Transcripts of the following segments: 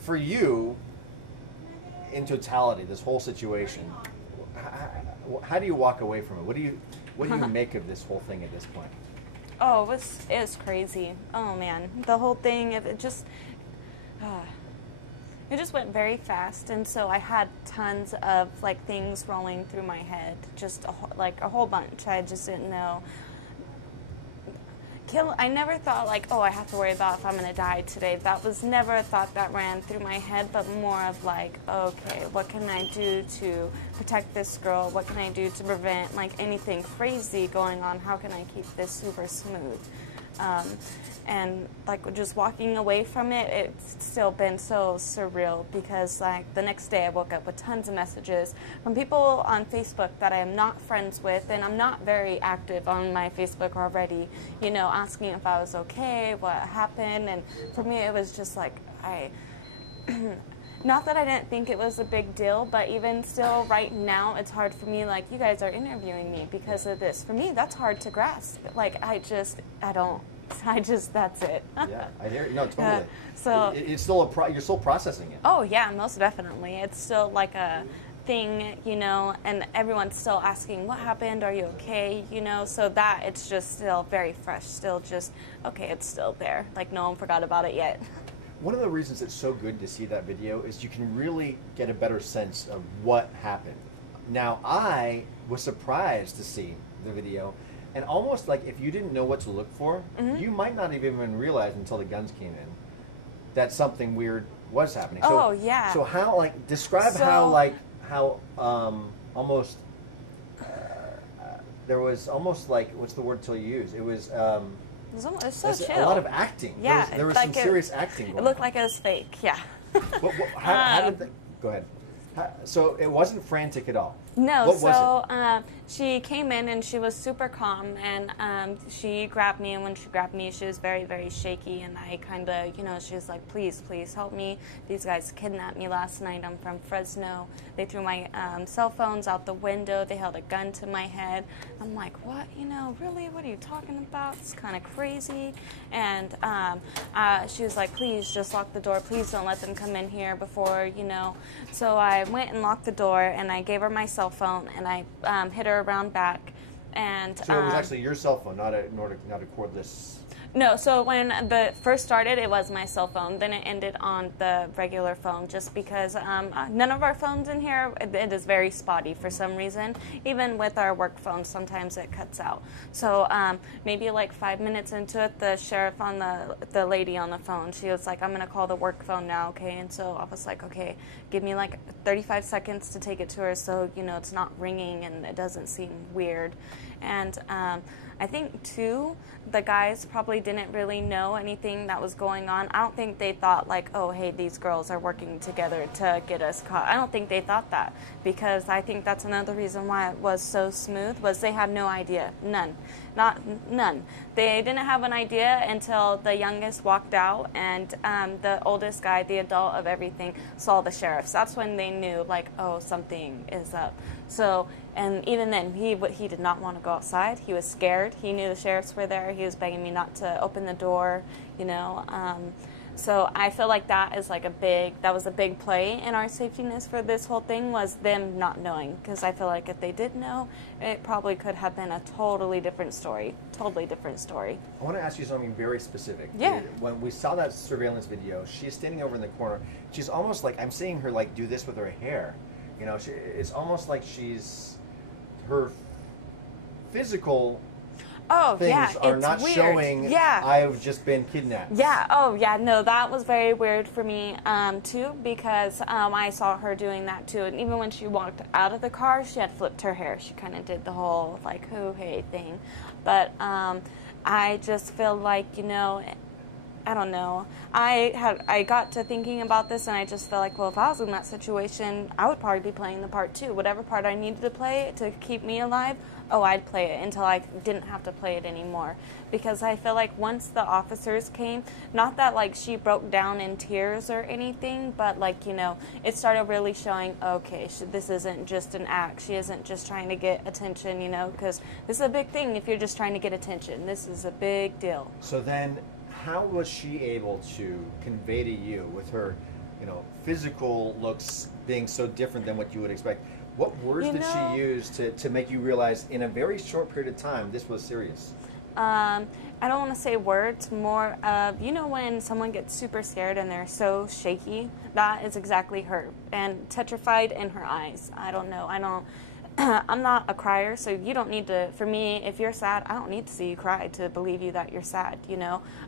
for you, in totality, this whole situation, how do you walk away from it? What do you make of this whole thing at this point? Oh, it was crazy. Oh man, the whole thing, it just went very fast, and so I had tons of like things rolling through my head, just like a whole bunch. I just didn't know. I never thought like, oh, I have to worry about if I'm gonna die today. That was never a thought that ran through my head, but more of like, okay, what can I do to protect this girl? What can I do to prevent like anything crazy going on? How can I keep this super smooth? And like just walking away from it, it's still been so surreal because like the next day I woke up with tons of messages from people on Facebook that I am not friends with, and I'm not very active on my Facebook already, you know, asking if I was okay, what happened. And for me it was just like, not that I didn't think it was a big deal, but even still right now it's hard for me, like, you guys are interviewing me because of this. For me, that's hard to grasp. Like, that's it. Yeah, I hear it. No, totally. So it's still you're still processing it. Oh yeah, most definitely. It's still like a thing, you know, and everyone's still asking, what happened? Are you okay? You know, so that it's just still very fresh, still just, okay, it's still there. Like, no one forgot about it yet. One of the reasons it's so good to see that video is you can really get a better sense of what happened. Now, I was surprised to see the video, and almost like if you didn't know what to look for, you might not have even realized until the guns came in that something weird was happening. So, oh, yeah. So how, like, describe how almost, there was almost like, what's the word till you use? It was, it's so chill. A lot of acting. Yeah, there was some serious acting going on. It looked like it was fake, yeah. How did they, go ahead. So it wasn't frantic at all? No, what was it? She came in and she was super calm, and she grabbed me, and when she grabbed me, she was very, very shaky, and I kind of, you know, she was like, please, please help me. These guys kidnapped me last night. I'm from Fresno. They threw my cell phones out the window. They held a gun to my head. I'm like, what? You know, really? What are you talking about? It's kind of crazy. And she was like, please, just lock the door. Please don't let them come in here before, you know. So I went and locked the door, and I gave her my cell phone, and I hit her around back. And so it was actually your cell phone, not a cordless. No, so when the first started, it was my cell phone. Then it ended on the regular phone, just because none of our phones in here, it is very spotty for some reason. Even with our work phones, sometimes it cuts out. So maybe like 5 minutes into it, the sheriff on the lady on the phone, she was like, I'm going to call the work phone now, okay? And so I was like, okay, give me like 35 seconds to take it to her so, you know, it's not ringing and it doesn't seem weird. And I think, too, the guys probably didn't really know anything that was going on. I don't think they thought, like, oh, hey, these girls are working together to get us caught. I don't think they thought that, because I think that's another reason why it was so smooth, was they had no idea. None. None. They didn't have an idea until the youngest walked out, and the oldest guy, the adult of everything, saw the sheriffs. That's when they knew, like, oh, something is up. So, and even then, he did not want to go outside. He was scared. He knew the sheriffs were there. He was begging me not to open the door, you know. So I feel like that is like that was a big play in our safetyness for this whole thing, was them not knowing. Because I feel like if they did know, it probably could have been a totally different story. Totally different story. I want to ask you something very specific. Yeah. When we saw that surveillance video, she's standing over in the corner. She's almost like, I'm seeing her like do this with her hair. You know, it's almost like her physical things are not weird. Showing I've just been kidnapped. Yeah, oh yeah, no, that was very weird for me too, because I saw her doing that too, and even when she walked out of the car, she had flipped her hair. She kind of did the whole like hoo hey thing, but I just feel like, you know, I don't know. I got to thinking about this, and I just felt like, well, if I was in that situation, I would probably be playing the part too. Whatever part I needed to play to keep me alive, oh, I'd play it until I didn't have to play it anymore. Because I feel like once the officers came, not that like she broke down in tears or anything, but like, you know, it started really showing, okay, this isn't just an act. She isn't just trying to get attention, you know, because this is a big thing if you're just trying to get attention. This is a big deal. So then, how was she able to convey to you with her physical looks being so different than what you would expect. What words did she use to make you realize in a very short period of time this was serious? I don't want to say words, more of, when someone gets super scared and they're so shaky, that is exactly her. And tetrified in her eyes. I don't know. I'm not a crier, so you don't need to, for me, if you're sad, I don't need to see you cry to believe you that you're sad,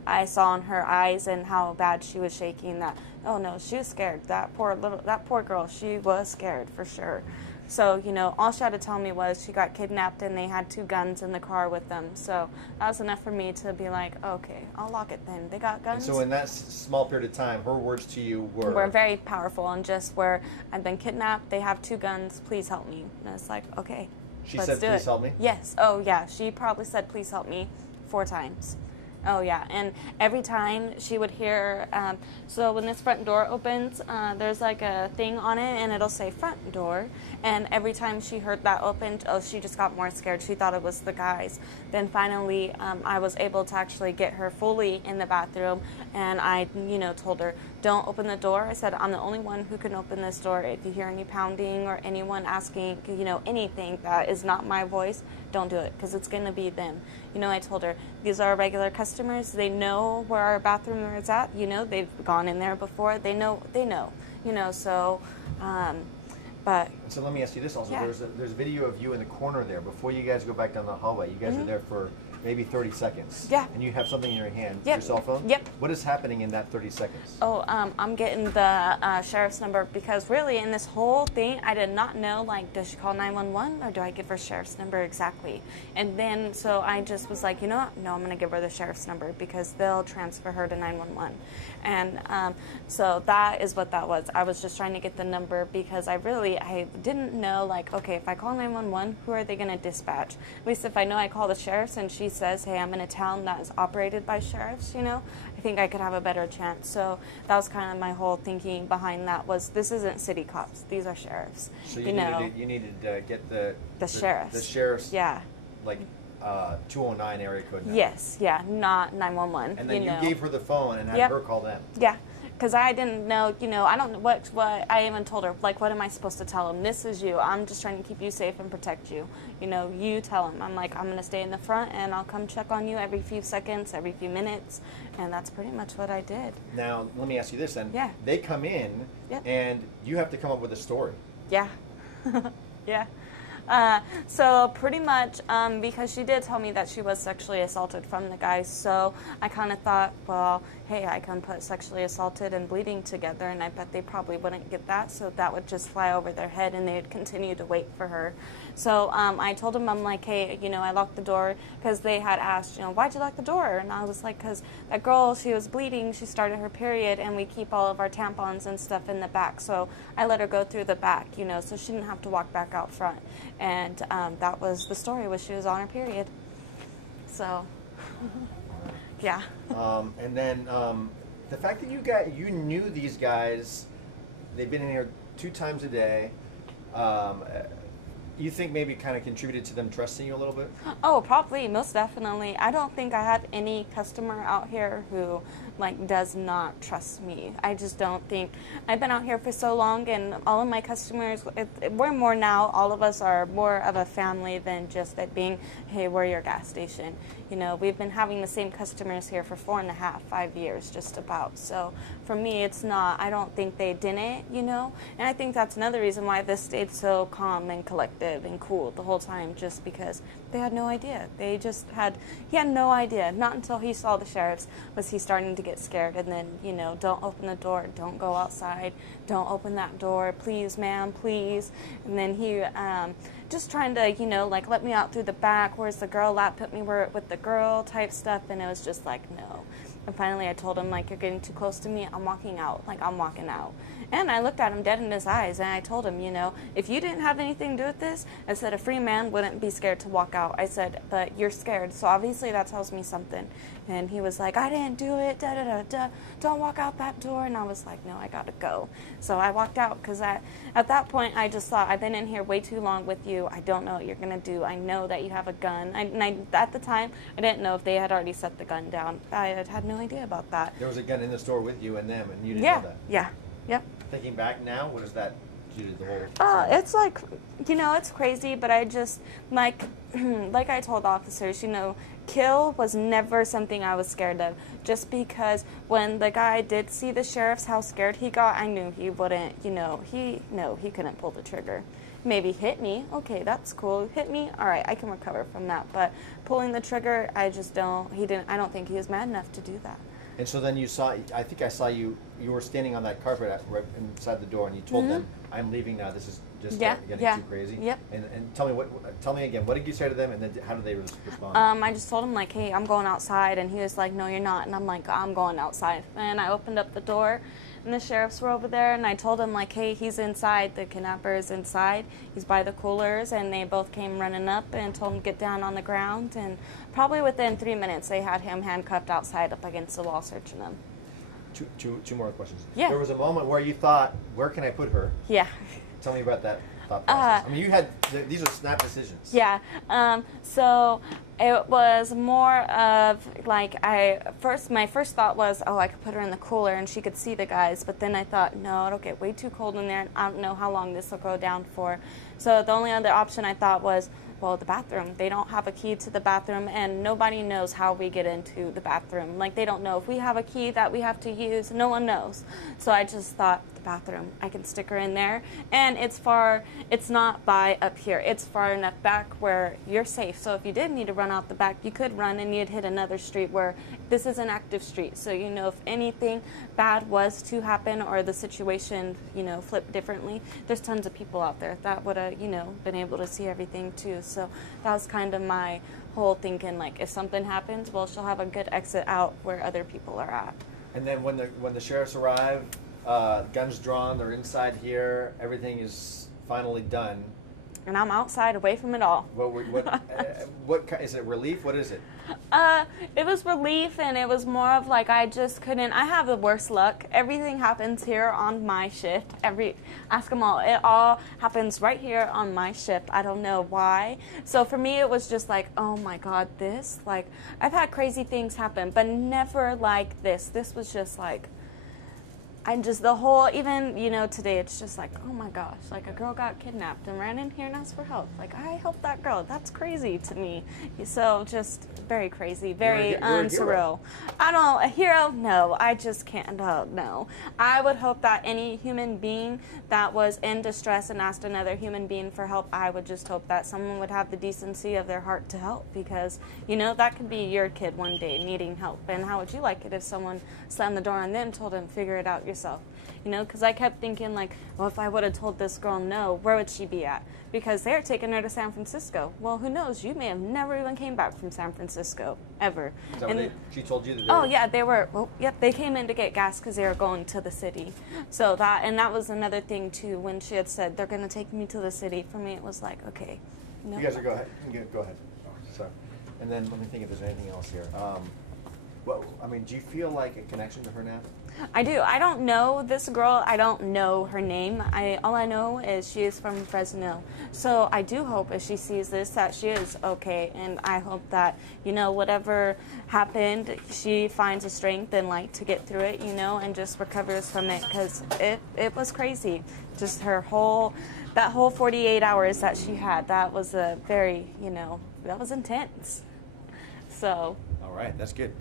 I saw in her eyes and how bad she was shaking that, oh no, she was scared. That poor girl, she was scared for sure. So, all she had to tell me was she got kidnapped and they had 2 guns in the car with them. So that was enough for me to be like, okay, I'll lock it then. They got guns. And so in that small period of time, her words to you were very powerful, and just where I've been kidnapped, they have 2 guns, please help me. And it's like, okay, she said, please help me? Yes. Oh, yeah. She probably said, please help me 4 times. Oh, yeah. And every time she would hear, so when this front door opens, there's like a thing on it, and it'll say front door. And every time she heard that opened, she just got more scared. She thought it was the guys. Then finally, I was able to actually get her fully in the bathroom, and I, told her, don't open the door. I said, I'm the only one who can open this door. If you hear any pounding or anyone asking, anything that is not my voice, don't do it, because it's going to be them. I told her, these are regular customers. They know where our bathroom is at. They've gone in there before. They know, so, but. So let me ask you this also. Yeah. There's video of you in the corner there. Before you guys go back down the hallway, you guys are there for maybe 30 seconds. Yeah. And you have something in your hand, Yep. your cell phone? Yep. What is happening in that 30 seconds? Oh, I'm getting the sheriff's number, because really in this whole thing, I did not know, does she call 911 or do I give her sheriff's number exactly? And then, so I just was like, you know what? No, I'm going to give her the sheriff's number, because they'll transfer her to 911. And so that is what that was. I was just trying to get the number, because I didn't know, okay, if I call 911, who are they going to dispatch? At least if I know I call the sheriff's and she says, hey, I'm in a town that is operated by sheriffs, I think I could have a better chance. So that was kind of my whole thinking behind that, was this isn't city cops, these are sheriffs. So you needed to get the sheriffs. The sheriff's, yeah. 209 area code number. Yes, yeah, not 911. And then you gave her the phone and had her call them. Yeah. Because I didn't know, I don't know what I even told her, what am I supposed to tell him? This is you. I'm just trying to keep you safe and protect you. You tell him. I'm like, I'm going to stay in the front, and I'll come check on you every few seconds, every few minutes. And that's pretty much what I did. Now, let me ask you this then. Yeah. They come in, and you have to come up with a story. Yeah. Yeah. So pretty much, because she did tell me that she was sexually assaulted from the guys, so I kind of thought, well, hey, I can put sexually assaulted and bleeding together, and I bet they probably wouldn't get that, so that would just fly over their head, and they'd continue to wait for her. So I told them, I'm like, hey, I locked the door, because they had asked, why'd you lock the door? And I was like, because that girl, she was bleeding, she started her period, and we keep all of our tampons and stuff in the back, so I let her go through the back, so she didn't have to walk back out front. And that was the story, was she was on her period. So, yeah. And then the fact that you knew these guys, they've been in here 2 times a day. You think maybe kind of contributed to them trusting you a little bit? Oh, probably, most definitely. I don't think I have any customer out here who does not trust me. I just don't think. I've been out here for so long, and all of my customers, we're more now, all of us are more of a family than just it being, hey, we're your gas station. We've been having the same customers here for 4.5, 5 years, just about. So for me, it's not, I don't think they didn't, and I think that's another reason why this stayed so calm and collective and cool the whole time, just because they had no idea. He had no idea. Not until he saw the sheriffs was he starting to get scared, and then, don't open the door, don't go outside, don't open that door, please, ma'am, please. And then he, just trying to, let me out through the back, where's the girl at, put me with the girl type stuff, and it was just like, no. And finally I told him, you're getting too close to me, I'm walking out, I'm walking out. And I looked at him dead in his eyes, and I told him, if you didn't have anything to do with this, I said, a free man wouldn't be scared to walk out. I said, but you're scared, so obviously that tells me something. And he was like, I didn't do it, da-da-da-da, don't walk out that door. And I was like, no, I gotta go. So I walked out, because at that point, I just thought, I've been in here way too long with you, I don't know what you're gonna do, I know that you have a gun. At the time, I didn't know if they had already set the gun down. I had no idea about that. There was a gun in the store with you and them, and you didn't know that? Yeah. Yep. Thinking back now, what does that do to the whole? It's like, it's crazy, but I just, like, like I told officers, kill was never something I was scared of. Just because when the guy did see the sheriff's how scared he got, I knew he wouldn't, he couldn't pull the trigger. Maybe hit me, okay, that's cool. Hit me, all right, I can recover from that. But pulling the trigger, I don't think he was mad enough to do that. And so then I think I saw you were standing on that carpet right inside the door, and you told them, I'm leaving now, this is just getting too crazy. Yep. And tell me again, what did you say to them, and then how did they respond? I just told him, like, hey, I'm going outside, and he was like, no, you're not. And I'm like, I'm going outside. And I opened up the door, and the sheriffs were over there, and I told him, like, hey, he's inside, the kidnapper is inside, he's by the coolers, and they both came running up and told him to get down on the ground, and probably within 3 minutes they had him handcuffed outside up against the wall searching him. Two more questions. Yeah. There was a moment where you thought, where can I put her? Yeah. Tell me about that thought process. I mean, these are snap decisions. Yeah. So it was more of like my first thought was, oh, I could put her in the cooler and she could see the guys. But then I thought, no, it'll get way too cold in there, and I don't know how long this will go down for. So the only other option I thought was, well, the bathroom. They don't have a key to the bathroom, and nobody knows how we get into the bathroom. Like, they don't know if we have a key that we have to use. No one knows. So I just thought, the bathroom. I can stick her in there. And it's not by up here. It's far enough back where you're safe. So if you did need to run out the back, you could run and you'd hit another street where this is an active street. So, if anything bad was to happen or the situation, flipped differently, there's tons of people out there that would have, been able to see everything too. So that was kind of my whole thinking, like, if something happens, well, she'll have a good exit out where other people are at. And then when the sheriffs arrive, guns drawn, they're inside here, everything is finally done. And I'm outside, away from it all. What is it? Relief? What is it? It was relief, and it was more of like I just couldn't. I have the worst luck. Everything happens here on my shift. Ask them all. It all happens right here on my shift. I don't know why. So for me, it was just like, oh my God, this. Like, I've had crazy things happen, but never like this. This was just like. Even, today it's just like, oh my gosh, like a girl got kidnapped and ran in here and asked for help. Like, I helped that girl. That's crazy to me. So just very crazy, very unsurreal. A hero? No, I just can't, no. I would hope that any human being that was in distress and asked another human being for help, I would just hope that someone would have the decency of their heart to help, because, that could be your kid one day needing help. And how would you like it if someone slammed the door on them, told them, figure it out yourself? Because I kept thinking, like, well, if I would have told this girl no, where would she be at? Because they're taking her to San Francisco. Well, who knows? You may have never even came back from San Francisco, ever. Is that what she told you? Yeah, they were. Well, yep, they came in to get gas because they were going to the city. So that was another thing, too, when she had said, they're going to take me to the city. For me, it was like, okay. No. You guys go ahead. Go ahead. Sorry. And then let me think if there's anything else here. Do you feel like a connection to her now? I do. I don't know this girl. I don't know her name. All I know is she is from Fresno. So I do hope if she sees this that she is okay. And I hope that, whatever happened, she finds the strength and light to get through it, and just recovers from it, because it was crazy. Just that whole 48 hours that she had, that was a very, that was intense. So. All right. That's good.